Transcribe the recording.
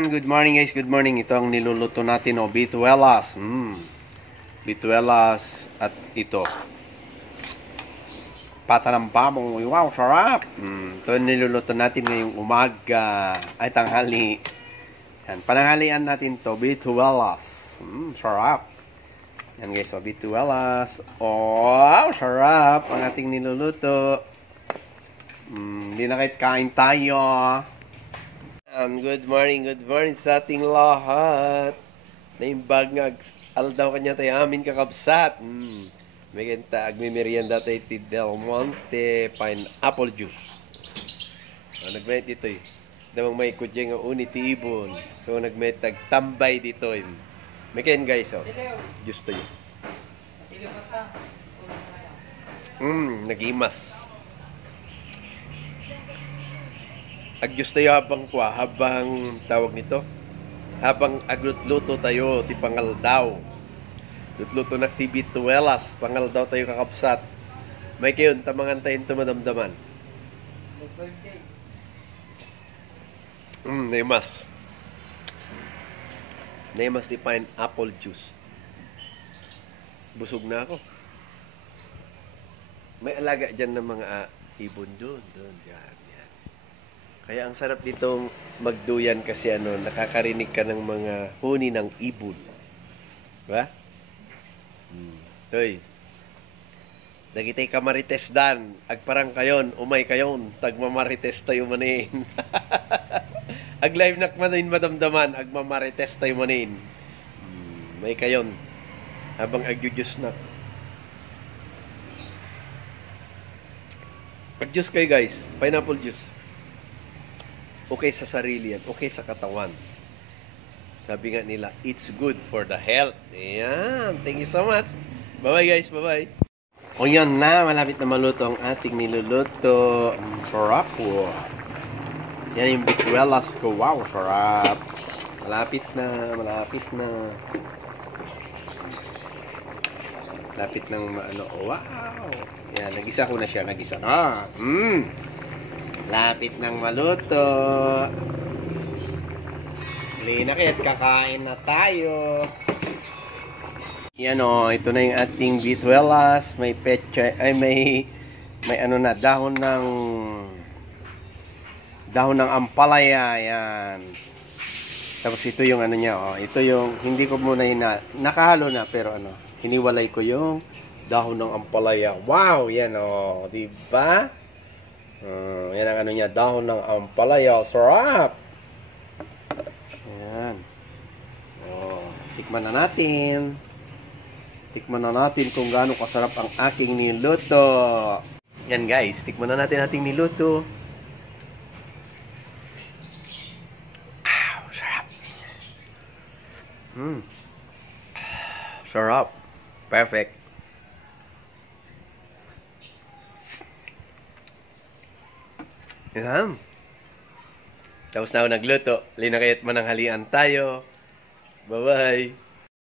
Yan, good morning guys, good morning. Ito ang niluluto natin, bituelas. Bituelas at ito. Pata ng baboy. Wow, sarap. Ito ang niluluto natin ngayong umaga. Ay, tanghali. Yan, pananghalian natin to, bituelas. Sarap. Yan guys, bituelas. Wow, sarap ang ating niluluto. Hindi na kahit kain tayo. Good morning sa ating lahat. Naimbag nga aldaw kanya tayo amin kakabsat. May kanta agmimerienda tayo ti Del Monte pineapple juice. Nagmayat dito damang may kudyeng nga uni ti ibon. So nagmayat tambay dito may kain guys juice to nagimas. Agyos tayo habang tawag nito, habang aglutluto tayo ti pangaldaw. Lutluto na ti bituelas, pangaldaw tayo kakapsat. May kayon tamangan tayo tumadamdaman. Naimas. Naimas ti pineapple juice. Busog na ako. May alaga dyan ng mga ibon doon, dyan. Kaya ang sarap ditong magduyan kasi nakakarinig ka ng mga huni ng ibon. Diba? Hoy. Nagitay ka marites dan. Agparang kayon, umay kayon. Tagmamarites tayo manin. Ag live nakmanin madamdaman. Agmamarites tayo manin. May kayon. Habang agyudyos na. Pag-juice kayo guys. Pineapple juice. Okay sa sarili yan. Okay sa katawan. Sabi nga nila, it's good for the health. Ayan. Thank you so much. Bye-bye guys. Bye-bye. O yan na. Malapit na maluto ang ating niluluto. Sarap po. Yan yung bituelas ko. Wow, sarap. Malapit na. Malapit na. Malapit ng wow. Yan. Nagisa ko na siya. Nagisa na. Lapit ng maluto. Linakit, kakain na tayo. Yan ito na yung ating bituelas. May pecha, ay may dahon ng ampalaya. Yan. Tapos ito yung niya, ito yung, hindi ko muna nakahalo na, pero hiniwalay ko yung dahon ng ampalaya. Wow, yan diba? Yan ang niya, dahon ng ampalaya. Sarap! Ayan. Tikman na natin. Tikman na natin kung gaano kasarap ang aking niluto. Yan guys, tikman na natin ating niluto. Sarap. Sarap. Perfect. Yan. Tapos na ako nagluto. Linakayat mananghalian tayo. Bye-bye.